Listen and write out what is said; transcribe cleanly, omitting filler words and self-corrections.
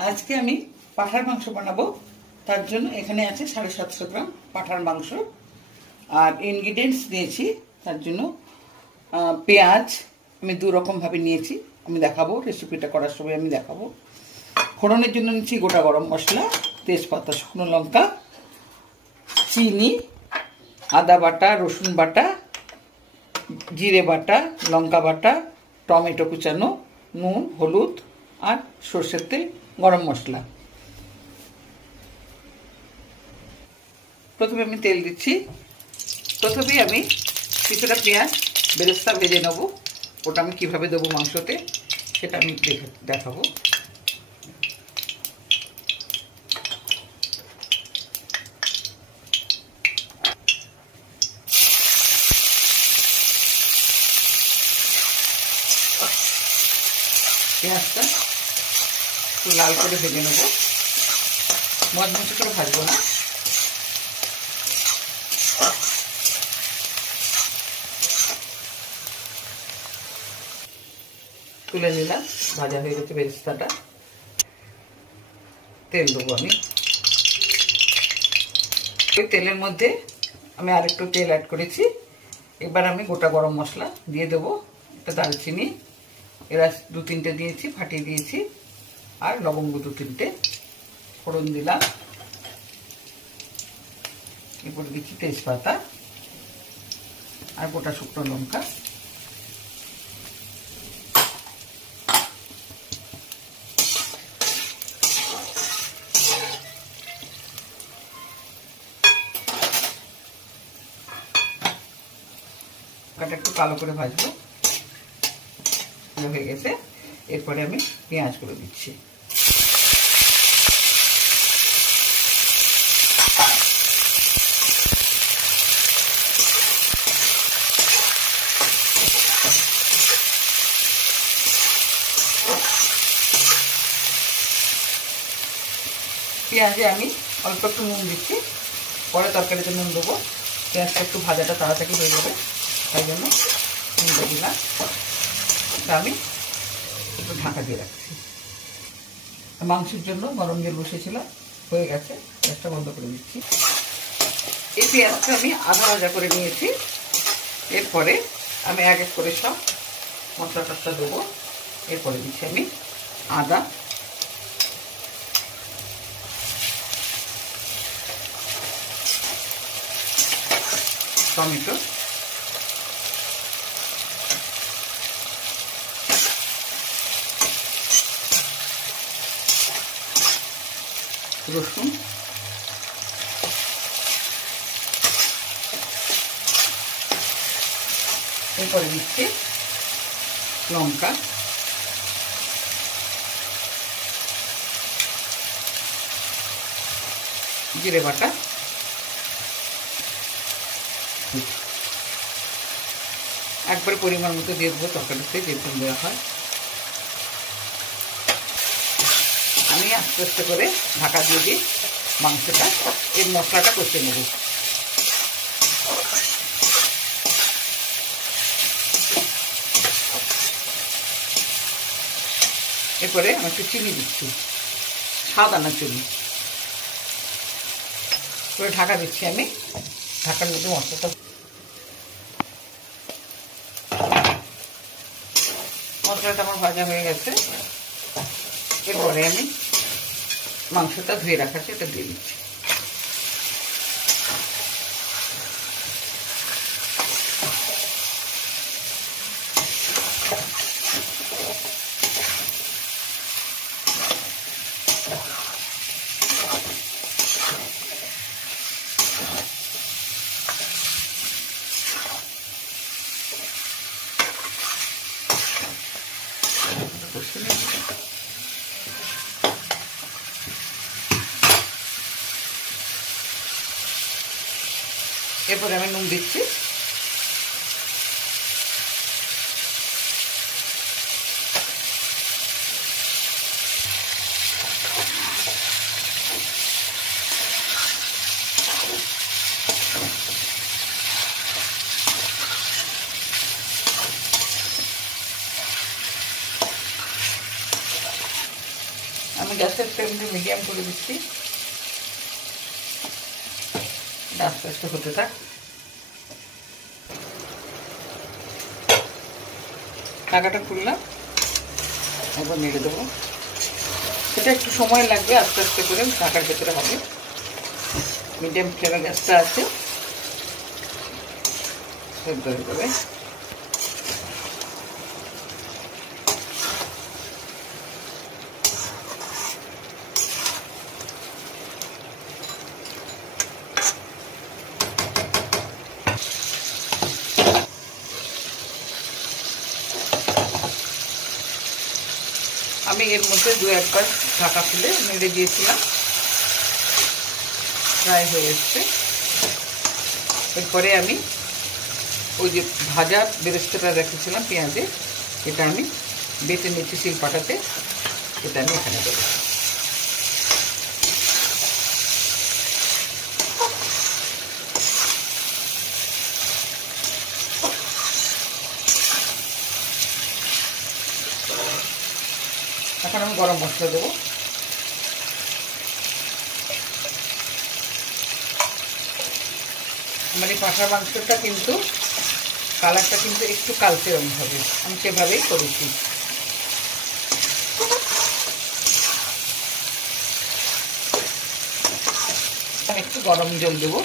আজকে আমি পাঁঠার মাংস বানাবো। তার জন্য এখানে আছে 750 গ্রাম পাঁঠার মাংস। আর ইনগ্রিডিয়েন্টস নিয়েছি তার জন্য পেঁয়াজ আমি দু রকম ভাবে নিয়েছি, আমি দেখাবো রেসিপিটা করার সময় আমি দেখাবো। ফোড়নের জন্য নিয়েছি গোটা গরম মশলা, তেজপাতা, শুকনো লঙ্কা, চিনি, আদা বাটা, রসুন বাটা, জিরে বাটা, লঙ্কা বাটা, টমেটো কুচানো, নুন, হলুদ আর সরষের তেল, গরম মশলা। প্রথমে আমি তেল দিচ্ছি। প্রথমেই আমি কিছুটা পেঁয়াজ বেরেস্তা ভেজে নেবো। ওটা আমি কিভাবে দেবো মাংসতে সেটা আমি দেখাবো। পেঁয়াজটা একটু লাল করে ভেজে নেব, মচমচে করে ভাজবো না। তুলে নিলাম, ভাজা হয়ে গেছে বেরেস্তাটা। তেল দেবো আমি। ওই তেলের মধ্যে আমি আরেকটু তেল অ্যাড করেছি। এবার আমি গোটা গরম মশলা দিয়ে দেবো। একটা দারচিনি, এলাচ 2-3টে দিয়েছি, ফাটিয়ে দিয়েছি, আর লবঙ্গ 2-3টে ফোড়ন দিলাম। এরপরে দিচ্ছি তেজপাতা আর গোটা শুকনো লঙ্কা। লঙ্কাটা একটু কালো করে ভাজবো। হয়ে গেছে। এরপরে আমি পেঁয়াজগুলো দিচ্ছি। পেঁয়াজে আমি অল্প একটু নুন দিচ্ছি, পরে তরকারিতে নুন দেবো। পেঁয়াজটা একটু ভাজাটা তাড়াতাড়ি হয়ে যাবে, তাই জন্য নুনটা দিলাম। আমি একটু ঢাকা দিয়ে রাখছি। মাংসের জন্য গরম জল বসেছিলাম, হয়ে গেছে। গ্যাসটা বন্ধ করে দিচ্ছি। এই পেঁয়াজটা আমি আধা ভাজা করে নিয়েছি। এরপরে আমি এক এক করে সব মশলা টসলা দেবো। এরপরে দিচ্ছি আমি আদা, টমেটো, রসুন, এরপরে দিচ্ছি লঙ্কা, জিরে বাটা, একবারে পরিমাণ মতো দিয়ে দেবো। তরকারিতে যেরকম দেওয়া হয়। আমি আস্তে আস্তে করে ঢাকা দিয়ে দিই মাংসটা, এর মশলাটা কষে নেব। এরপরে আমি একটু চিনি দিচ্ছি, স্বাদ আনা চিনি। করে ঢাকা দিচ্ছি আমি। ঢাকার মধ্যে মশলাটা আমার ভাজা হয়ে গেছে। এরপরে আমি মাংসটা ধুয়ে রাখা আছে, এটা দিয়ে দিচ্ছি। এরপরে আমি নুন দিচ্ছি। আমি গ্যাসের ফ্লেমটা মিডিয়াম করে দিচ্ছি, আস্তে আস্তে হতে থাক। ঢাকাটা খুললাম, একবার নেড়ে দেবো। এটা একটু সময় লাগবে, আস্তে আস্তে করে ঢাকার ভেতরে হবে। মিডিয়াম ফ্লেমে গ্যাসটা আছে, সেদ্ধ হয়ে যাবে। আমি এর মধ্যে দু একবার ঢাকা খুলে নেড়ে দিয়েছিলাম, প্রায় হয়ে এসছে। এরপরে আমি ওই যে ভাজা বেরেস্তাটা রেখেছিলাম পেঁয়াজে, এটা আমি বেটে নিচ্ছি শিলপাটাতে, এটা আমি এখানে দেবো। এখন আমি গরম মশলা দেবো। আমার এই পাঁঠার মাংসটা কিন্তু কালারটা কিন্তু একটু কালচে রঙ হবে, আমি সেভাবেই করেছি। একটু গরম জল দেবো।